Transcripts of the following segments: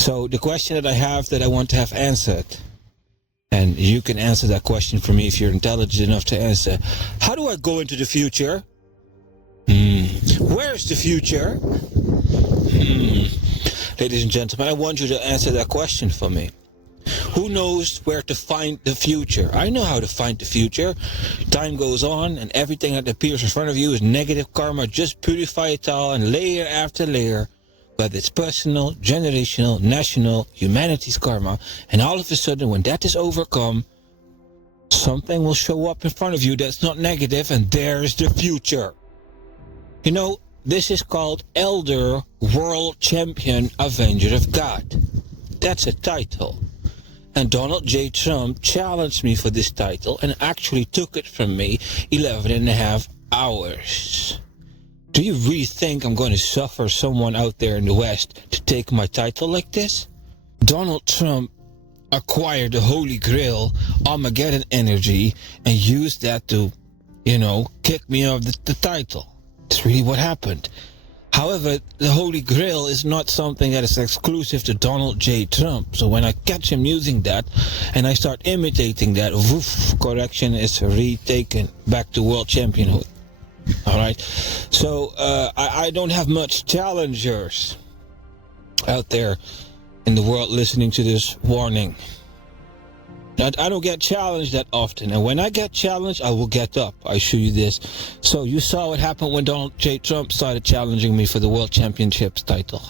So the question that I have that I want to have answered, and you can answer that question for me if you're intelligent enough to answer. How do I go into the future? Where's the future? Ladies and gentlemen, I want you to answer that question for me. Who knows where to find the future? I know how to find the future. Time goes on and everything that appears in front of you is negative karma. Just purify it all, and layer after layer, whether it's personal, generational, national, humanity's karma, and all of a sudden when that is overcome, something will show up in front of you that's not negative, and there's the future. You know, this is called Elder World Champion Avenger of God. That's a title. And Donald J. Trump challenged me for this title and actually took it from me 11 and a half hours. Do you really think I'm going to suffer someone out there in the West to take my title like this? Donald Trump acquired the Holy Grail, Armageddon energy, and used that to, kick me off the title. That's really what happened. However, the Holy Grail is not something that is exclusive to Donald J. Trump. So when I catch him using that and I start imitating that, correction is retaken back to world championhood. All right. So I don't have much challengers out there in the world listening to this warning. I don't get challenged that often, and when I get challenged, I will get up. I show you this. So you saw what happened when Donald J. Trump started challenging me for the World Championships title.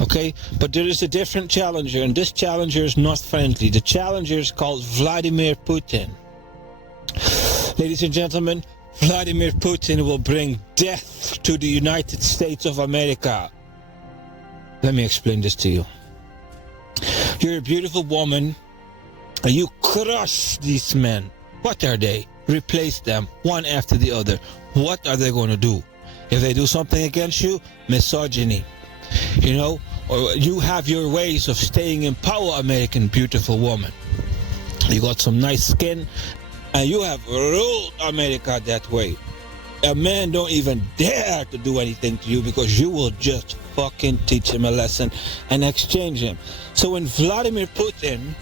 Okay? But there is a different challenger, and this challenger is not friendly. The challenger is called Vladimir Putin. Ladies and gentlemen, Vladimir Putin will bring death to the United States of America. Let me explain this to you. You're a beautiful woman, and you crush these men. What are they? Replace them one after the other. What are they going to do? If they do something against you, misogyny. Or you have your ways of staying in power, American beautiful woman. You got some nice skin, and you have ruled America that way. A man don't even dare to do anything to you because you will just fucking teach him a lesson and exchange him. So when Vladimir Putin,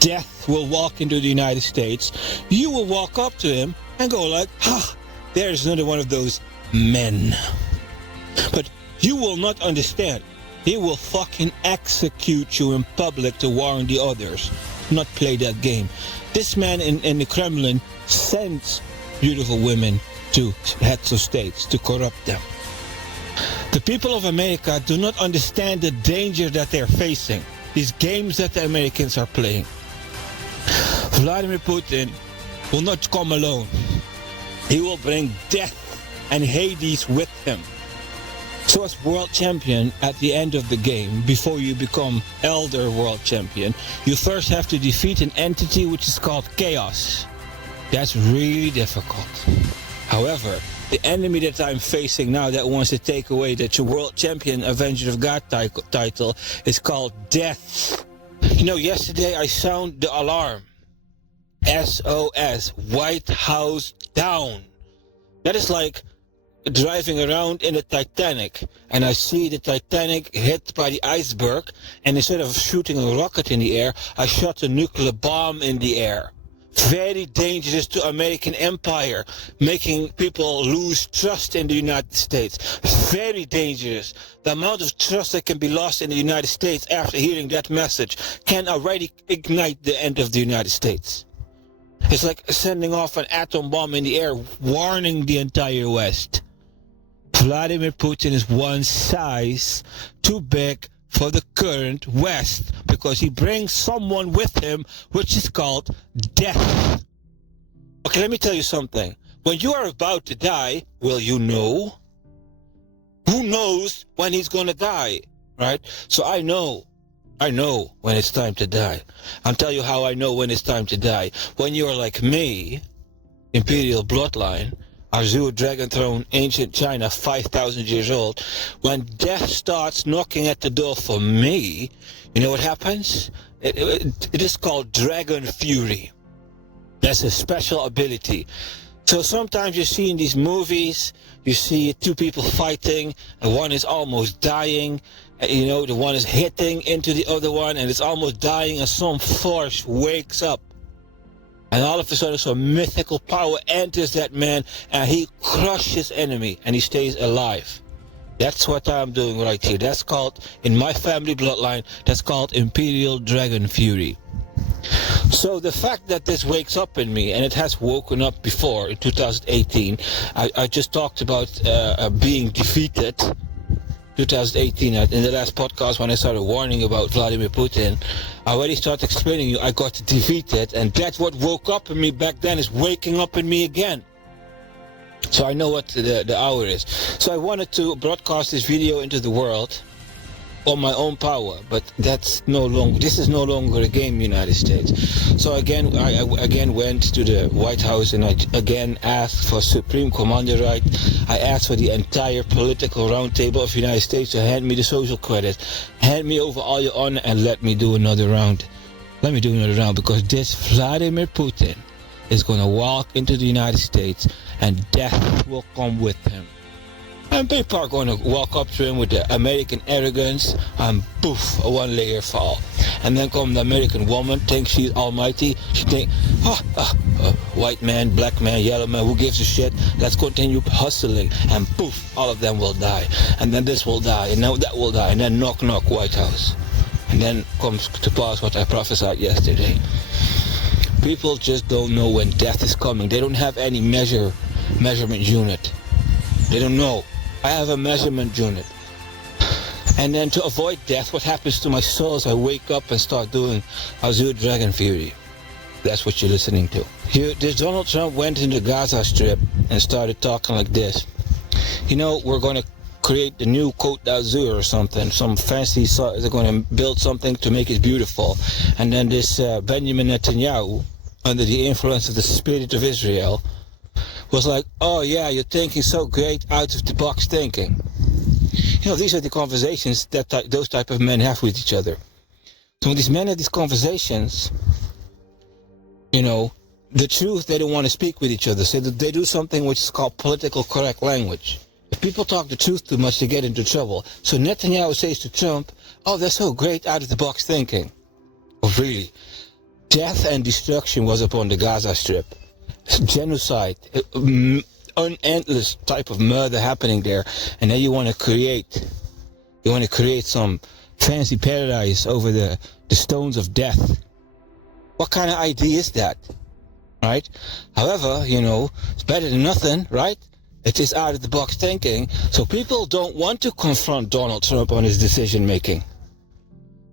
death, will walk into the United States, you will walk up to him and go like, there's another one of those men. But you will not understand. He will fucking execute you in public to warn the others. Not play that game. This man in the Kremlin sends beautiful women to heads of states to corrupt them. The people of America do not understand the danger that they're facing. These games that the Americans are playing. Vladimir Putin will not come alone. He will bring death and Hades with him. So as world champion, at the end of the game, before you become elder world champion, you first have to defeat an entity which is called chaos. That's really difficult. However, the enemy that I'm facing now that wants to take away that your world champion Avenger of God title is called death. Yesterday I sound the alarm. SOS, White House down. That is like driving around in the Titanic, and I see the Titanic hit by the iceberg, and instead of shooting a rocket in the air, I shot a nuclear bomb in the air. Very dangerous to American empire, making people lose trust in the United States. Very dangerous. The amount of trust that can be lost in the United States after hearing that message can already ignite the end of the United States. It's like sending off an atom bomb in the air, warning the entire West. Vladimir Putin is one size too big for the current West, because he brings someone with him which is called death. Okay, let me tell you something. When you are about to die, will you know? Who knows when he's going to die, right? So I know when it's time to die. I'll tell you how I know when it's time to die. When you're like me, Imperial bloodline, Azure Dragon Throne, ancient China, 5,000 years old. When death starts knocking at the door for me, you know what happens? It is called Dragon Fury. That's a special ability. So sometimes you see in these movies, you see two people fighting, and one is almost dying, The one is hitting into the other one and it's almost dying, and some force wakes up. And all of a sudden some mythical power enters that man and he crushes enemy and he stays alive. That's what I'm doing right here. That's called, in my family bloodline, that's called Imperial Dragon Fury. So the fact that this wakes up in me, and it has woken up before in 2018, I just talked about being defeated. 2018, in the last podcast when I started warning about Vladimir Putin, I already started explaining you I got defeated, and that's what woke up in me back then is waking up in me again. So I know what the hour is. So I wanted to broadcast this video into the world on my own power, but this is no longer a game, United States. So again, I again went to the White House and I again asked for Supreme Commander right. I asked for the entire political roundtable of the United States to hand me the social credit, hand me over all your honor, and let me do another round. Let me do another round, because this Vladimir Putin is going to walk into the United States and death will come with him. And people are going to walk up to him with the American arrogance, and poof, a one-layer fall. And then come the American woman, thinks she's almighty. She thinks, white man, black man, yellow man, who gives a shit? Let's continue hustling. And poof, all of them will die. And then this will die, and then that will die. And then knock, knock, White House. And then comes to pass what I prophesied yesterday. People just don't know when death is coming. They don't have any measurement unit. They don't know. I have a measurement unit. And then to avoid death, what happens to my soul is I wake up and start doing Azure Dragon Fury. That's what you're listening to. This Donald Trump went into the Gaza Strip and started talking like this. We're going to create the new Côte d'Azur or something, some fancy, they're going to build something to make it beautiful. And then this Benjamin Netanyahu, under the influence of the Spirit of Israel, was like, oh yeah, you're thinking so great, out of the box thinking. These are the conversations that those type of men have with each other. So when these men have these conversations, the truth, they don't want to speak with each other. So they do something which is called political correct language. If people talk the truth too much, they get into trouble. So Netanyahu says to Trump, oh, that's so great, out of the box thinking. Oh, really? Death and destruction was upon the Gaza Strip. Genocide, endless type of murder happening there, and then you want to create some fancy paradise over the stones of death. What kind of idea is that, right? However, it's better than nothing, right? It is out of the box thinking. So people don't want to confront Donald Trump on his decision making.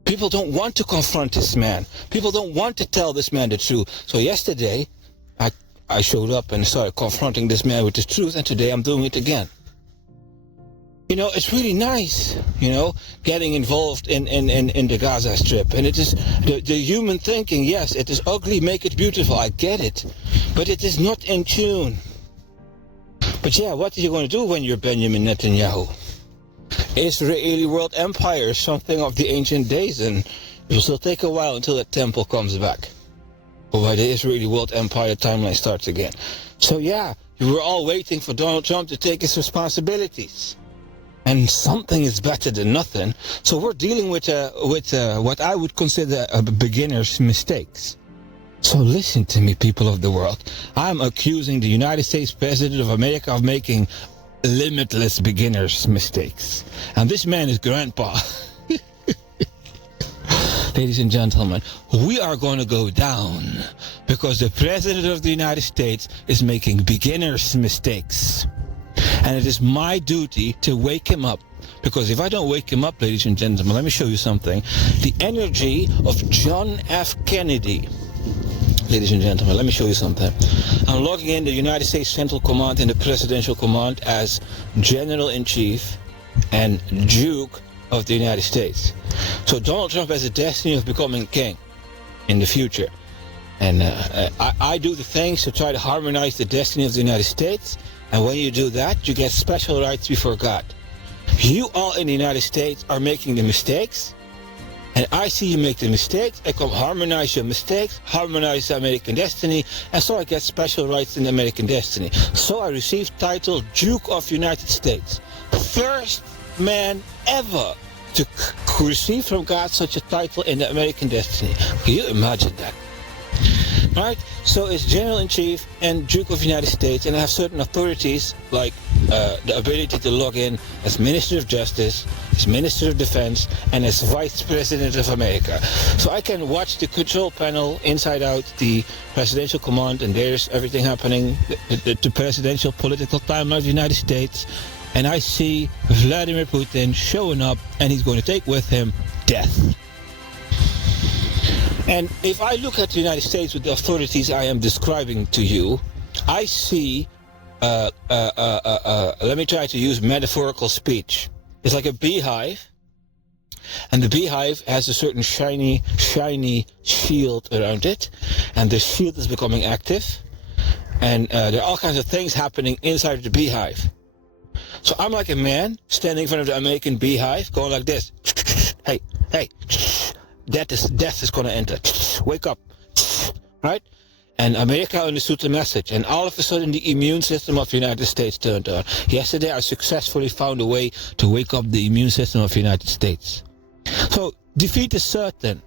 People don't want to confront this man. People don't want to tell this man the truth. So yesterday, I showed up and started confronting this man with the truth, and today I'm doing it again. It's really nice, getting involved in the Gaza Strip. And it is the human thinking, yes, it is ugly, make it beautiful, I get it. But it is not in tune. But yeah, what are you going to do when you're Benjamin Netanyahu? Israeli world empire is something of the ancient days, and it will still take a while until that temple comes back. Why the Israeli world empire timeline starts again. So yeah, we were all waiting for Donald Trump to take his responsibilities. And something is better than nothing. So we're dealing with what I would consider a beginner's mistakes. So listen to me, people of the world. I'm accusing the United States President of America of making limitless beginner's mistakes. And this man is grandpa. Ladies and gentlemen, we are going to go down because the President of the United States is making beginner's mistakes. And it is my duty to wake him up. Because if I don't wake him up, ladies and gentlemen, let me show you something. The energy of John F. Kennedy. Ladies and gentlemen, let me show you something. I'm logging in the United States Central Command and the Presidential Command as General-in-Chief and Duke of the United States. So Donald Trump has a destiny of becoming king in the future. And I do the things to try to harmonize the destiny of the United States. And when you do that, you get special rights before God. You all in the United States are making the mistakes. And I see you make the mistakes. I come harmonize your mistakes, harmonize the American destiny. And so I get special rights in the American destiny. So I received title Duke of United States. First man ever to receive from God such a title in the American destiny. Can you imagine that? Right? So it's General in Chief and Duke of the United States, and I have certain authorities like the ability to log in as Minister of Justice, as Minister of Defense, and as Vice President of America. So I can watch the control panel inside out, the presidential command, and there's everything happening, the presidential political timeline of the United States, and I see Vladimir Putin showing up, and he's going to take with him death. And if I look at the United States with the authorities I am describing to you, I see, let me try to use metaphorical speech. It's like a beehive, and the beehive has a certain shiny shield around it, and the shield is becoming active, and there are all kinds of things happening inside of the beehive. So I'm like a man standing in front of the American beehive, going like this. Hey, death is going to enter. Wake up. Right? And America understood the message. And all of a sudden, the immune system of the United States turned on. Yesterday, I successfully found a way to wake up the immune system of the United States. So, defeat is certain.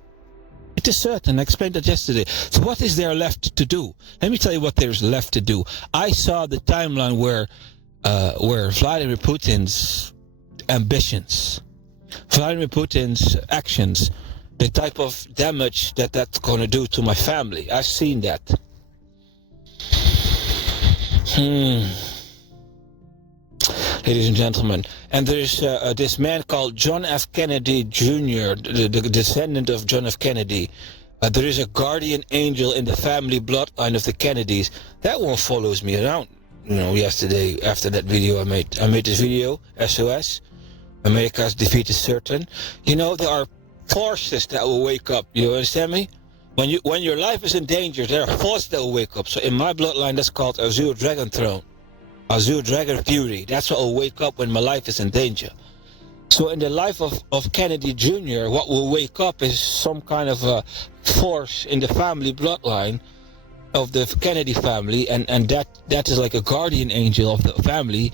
It is certain. I explained that yesterday. So what is there left to do? Let me tell you what there's left to do. I saw the timeline where Vladimir Putin's ambitions, Vladimir Putin's actions, the type of damage that's going to do to my family. I've seen that. Ladies and gentlemen, and there's this man called John F. Kennedy Jr., the descendant of John F. Kennedy. There is a guardian angel in the family bloodline of the Kennedys. That one follows me around. You know, yesterday after that video I made this video, SOS, America's defeat is certain. You know, there are forces that will wake up. You understand me? When your life is in danger, there are forces that will wake up. So in my bloodline, that's called Azure Dragon Throne, Azure Dragon Fury. That's what will wake up when my life is in danger. So in the life of Kennedy Jr., what will wake up is some kind of a force in the family bloodline of the Kennedy family, and that is like a guardian angel of the family,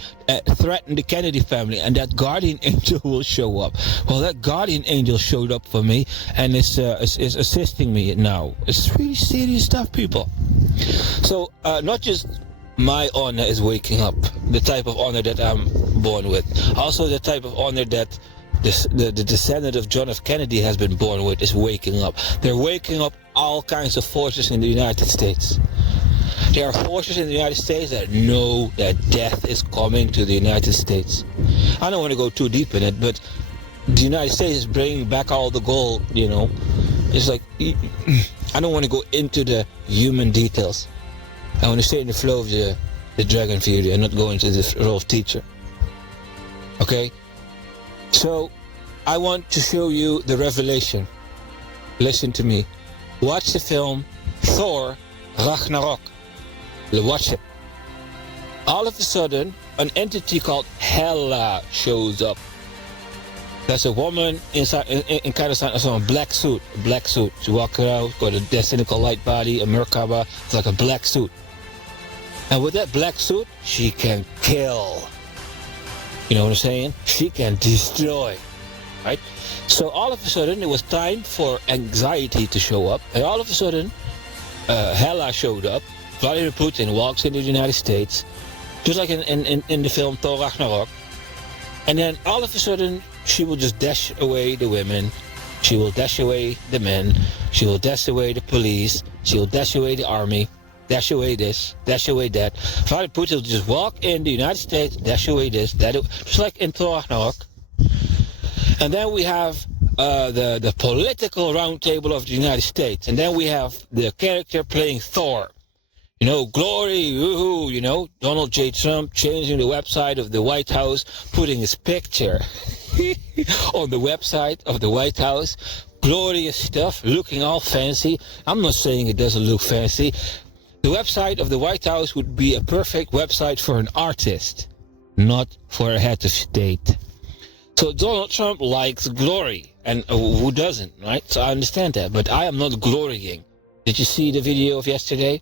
threaten the Kennedy family, and that guardian angel will show up. Well, that guardian angel showed up for me, and is assisting me now. It's really serious stuff, people. So not just my honor is waking up, the type of honor that I'm born with, also the type of honor that the descendant of John F. Kennedy has been born with is waking up. They're waking up all kinds of forces in the United States. There are forces in the United States that know that death is coming to the United States. I don't want to go too deep in it, but the United States is bringing back all the gold, you know. It's like, I don't want to go into the human details. I want to stay in the flow of the Dragon Fury and not go into the role of teacher. Okay? So, I want to show you the revelation. Listen to me. Watch the film Thor Ragnarok. Watch it. All of a sudden, an entity called Hela shows up. There's a woman inside, in kind of a black suit. She walks around with a destinical light body, a Merkaba. It's like a black suit. And with that black suit, she can kill. You know what I'm saying? She can destroy, right? So all of a sudden, it was time for anxiety to show up. And all of a sudden, Hela showed up. Vladimir Putin walks into the United States, just like in the film Thor Ragnarok. And then all of a sudden, she will just dash away the women. She will dash away the men. She will dash away the police. She will dash away the army. Dash away this, dash away that. Vladimir Putin will just walk in the United States, dash away this, that, just like in Thor Ragnarok. And then we have the political roundtable of the United States. And then we have the character playing Thor. You know, glory, woohoo, you know, Donald J. Trump changing the website of the White House, putting his picture on the website of the White House. Glorious stuff, looking all fancy. I'm not saying it doesn't look fancy. The website of the White House would be a perfect website for an artist, not for a head of state. So Donald Trump likes glory, and who doesn't, right? So I understand that, but I am not glorying. Did you see the video of yesterday?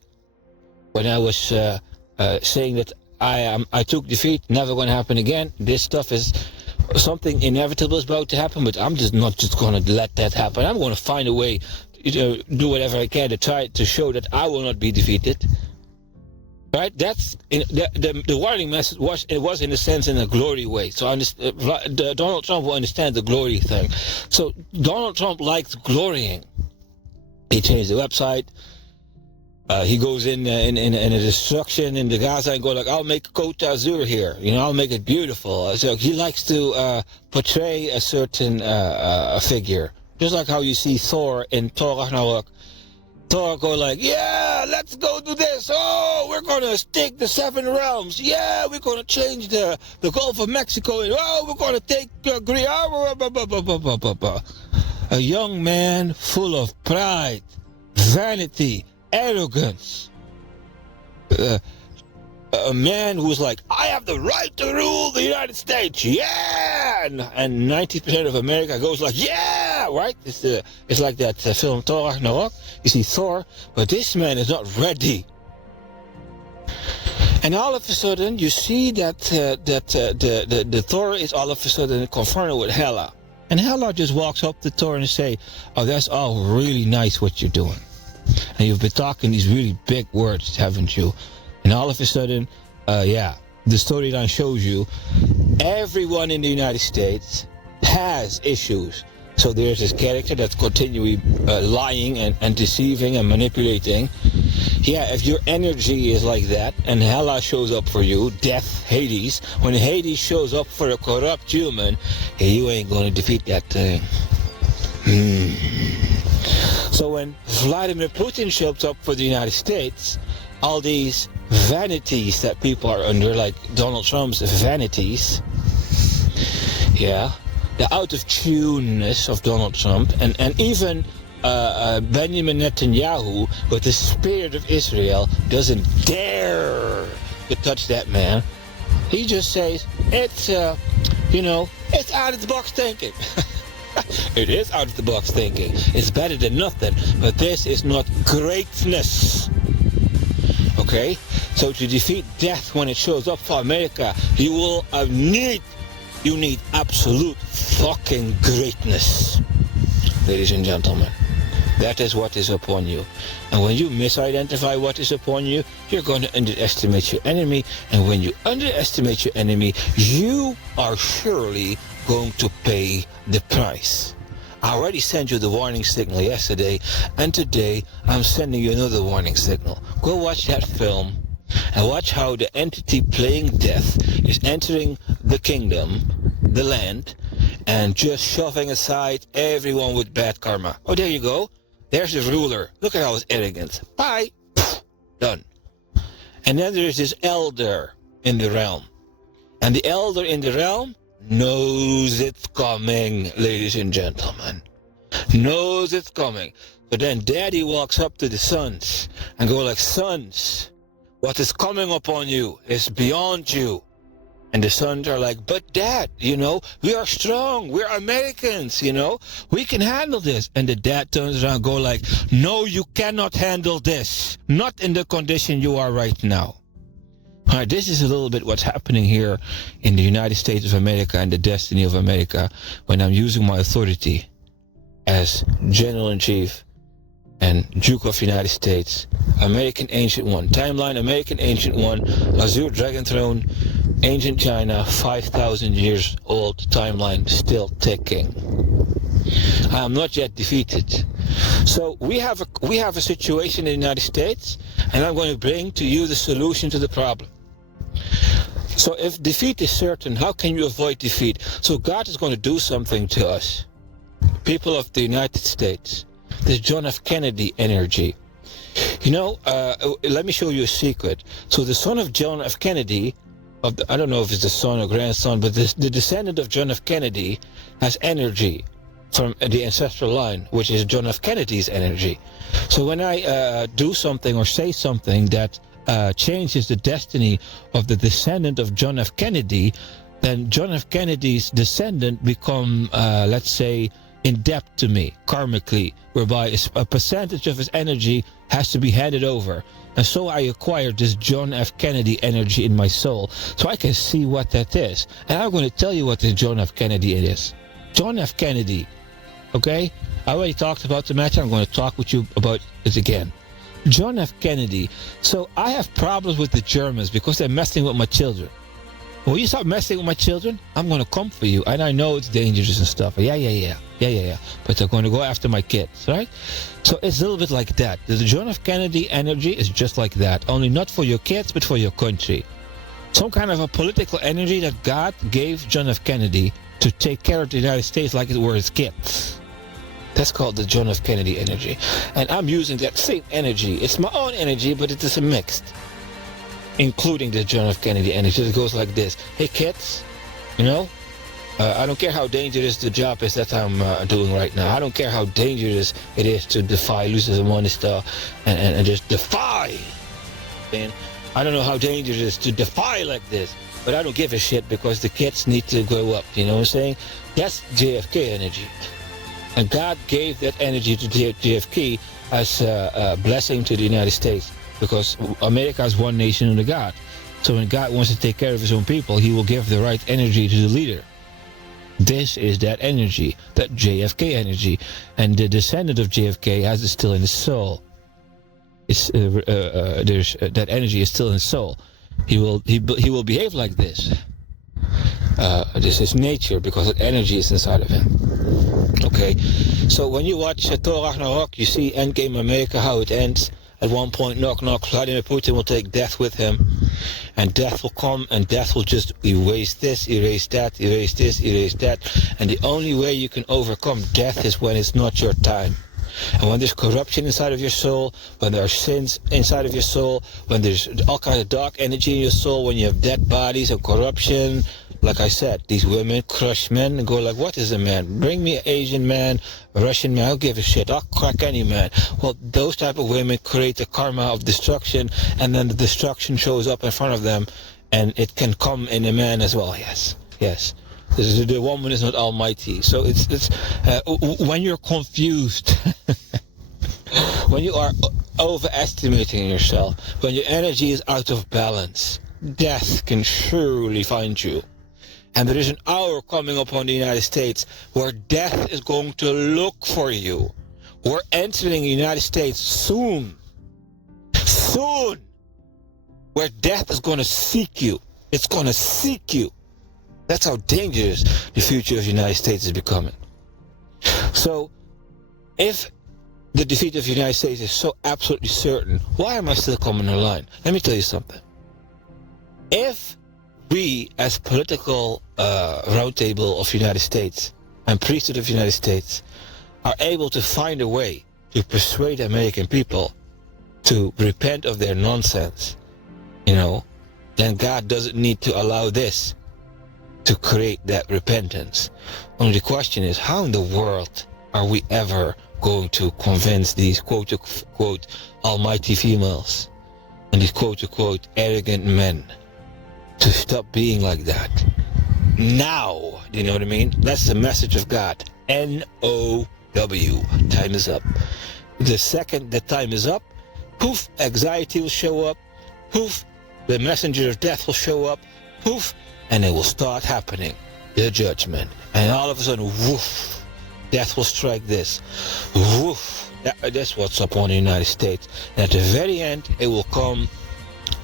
When I was saying that I took defeat, never going to happen again. This stuff is something inevitable is about to happen, but I'm just not just going to let that happen. I'm going to find a way, do whatever I can to try to show that I will not be defeated. Right? That's the warning message was in a sense in a glory way. So Donald Trump will understand the glory thing. So Donald Trump likes glorying. He changed the website. He goes in a destruction in the Gaza and go like, I'll make Côte Azure here. I'll make it beautiful. So he likes to portray a certain figure. Just like how you see Thor in Thor Ragnarok. Thor go like, yeah, let's go do this. Oh, we're going to take the 7 realms. Yeah, we're going to change the Gulf of Mexico. And, oh, we're going to take Greece. A young man full of pride, vanity, arrogance. A man who's like, I have the right to rule the United States. Yeah! And 90% of America goes like, yeah! Right? It's like that film Thor Ragnarok. You see Thor, but this man is not ready. And all of a sudden, you see that the Thor is all of a sudden confronted with Hela. And Hela just walks up to Thor and say, oh, that's all really nice what you're doing. And you've been talking these really big words, haven't you? And all of a sudden, the storyline shows you everyone in the United States has issues. So there's this character that's continually lying and deceiving and manipulating. Yeah, if your energy is like that and Hela shows up for you, death, Hades, when Hades shows up for a corrupt human, hey, you ain't going to defeat that thing. So when Vladimir Putin shows up for the United States, all these vanities that people are under, like Donald Trump's vanities, yeah, the out of tuneness of Donald Trump, and even Benjamin Netanyahu, with the spirit of Israel, doesn't dare to touch that man. He just says, it's out of the box thinking. It is out of the box thinking. It's better than nothing, but this is not greatness. Okay? So to defeat death when it shows up for America, you will need absolute fucking greatness. Ladies and gentlemen, that is what is upon you. And when you misidentify what is upon you, you're going to underestimate your enemy. And when you underestimate your enemy, you are surely going to pay the price. I already sent you the warning signal yesterday, and today I'm sending you another warning signal. Go watch that film and watch how the entity playing death is entering the kingdom, the land, and just shoving aside everyone with bad karma. Oh, there you go. There's the ruler. Look at all his arrogance. Bye. Done. And then there's this elder in the realm. And the elder in the realm knows it's coming, ladies and gentlemen. Knows it's coming. But then daddy walks up to the sons and go like, sons, what is coming upon you is beyond you. And the sons are like, but dad, we are strong. We're Americans, we can handle this. And the dad turns around and go like, no, you cannot handle this. Not in the condition you are right now. All right, this is a little bit what's happening here in the United States of America and the destiny of America when I'm using my authority as General-in-Chief and Duke of the United States, American Ancient One, Timeline, American Ancient One, Azure Dragon Throne, Ancient China, 5,000 years old timeline, still ticking. I am not yet defeated. So we have a situation in the United States, and I'm going to bring to you the solution to the problem. So if defeat is certain, how can you avoid defeat? So God is going to do something to us, people of the United States. This John F. Kennedy energy. Let me show you a secret. So the son of John F. Kennedy, I don't know if it's the son or grandson, but the descendant of John F. Kennedy has energy from the ancestral line, which is John F. Kennedy's energy. So when I do something or say something that changes the destiny of the descendant of John F. Kennedy, then John F. Kennedy's descendant become, let's say, in debt to me, karmically, whereby a percentage of his energy has to be handed over. And so I acquired this John F. Kennedy energy in my soul, so I can see what that is. And I'm going to tell you what this John F. Kennedy it is. John F. Kennedy, okay? I already talked about the matter. I'm going to talk with you about it again. John F. Kennedy. So I have problems with the Germans because they're messing with my children. When you stop messing with my children, I'm going to come for you. And I know it's dangerous and stuff. Yeah. But they're going to go after my kids, right? So it's a little bit like that. The John F. Kennedy energy is just like that. Only not for your kids, but for your country. Some kind of a political energy that God gave John F. Kennedy to take care of the United States like it were his kids. That's called the John F. Kennedy energy. And I'm using that same energy. It's my own energy, but it is a mixed. Including the John F. Kennedy energy. It goes like this. Hey kids, I don't care how dangerous the job is that I'm doing right now. I don't care how dangerous it is to defy Lucifer Monster and just defy. And I don't know how dangerous it is to defy like this. But I don't give a shit because the kids need to grow up. You know what I'm saying? That's JFK energy. And God gave that energy to JFK as a blessing to the United States. Because America is one nation under God. So when God wants to take care of his own people, he will give the right energy to the leader. This is that energy, that JFK energy. And the descendant of JFK has it still in his soul. That energy is still in his soul. He will behave like this. This is nature because that energy is inside of him. Okay, so when you watch Thor Ragnarok, you see Endgame America, how it ends. At one point, knock, Vladimir Putin will take death with him. And death will come, and death will just erase this, erase that, erase this, erase that. And the only way you can overcome death is when it's not your time. And when there's corruption inside of your soul, when there are sins inside of your soul, when there's all kinds of dark energy in your soul, when you have dead bodies and corruption, like I said, these women crush men and go like, what is a man? Bring me an Asian man, a Russian man, I'll give a shit. I'll crack any man. Well, those type of women create the karma of destruction, and then the destruction shows up in front of them, and it can come in a man as well. Yes. The woman is not almighty. So it's when you're confused, when you are overestimating yourself, when your energy is out of balance, death can surely find you. And there is an hour coming upon the United States where death is going to look for you. We're entering the United States soon, where death is going to seek you. It's going to seek you. That's how dangerous the future of the United States is becoming. So, if the defeat of the United States is so absolutely certain, why am I still coming online? Let me tell you something. If we, as political roundtable of the United States and priesthood of the United States, are able to find a way to persuade the American people to repent of their nonsense, then God doesn't need to allow this to create that repentance. Only the question is, how in the world are we ever going to convince these quote-unquote almighty females and these quote-unquote arrogant men to stop being like that? Now, do you know what I mean? That's the message of God. N-O-W. Time is up. The second that time is up, poof, anxiety will show up. Poof, the messenger of death will show up. Poof, and it will start happening. The judgment. And all of a sudden, woof, death will strike this. Woof. That's what's up on the United States. And at the very end, it will come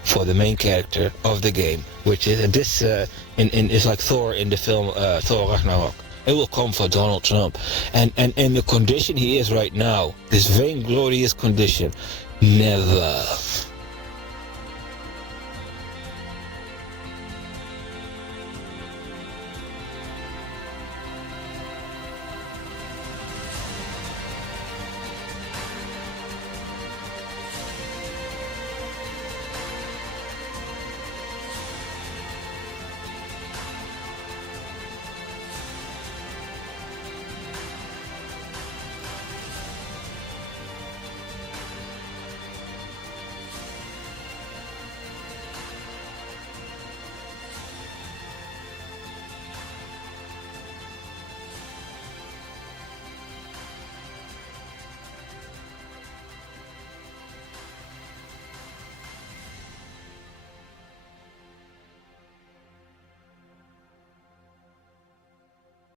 for the main character of the game, which is is like Thor in the film Thor Ragnarok. It will come for Donald Trump, and in the condition he is right now, this vainglorious condition, never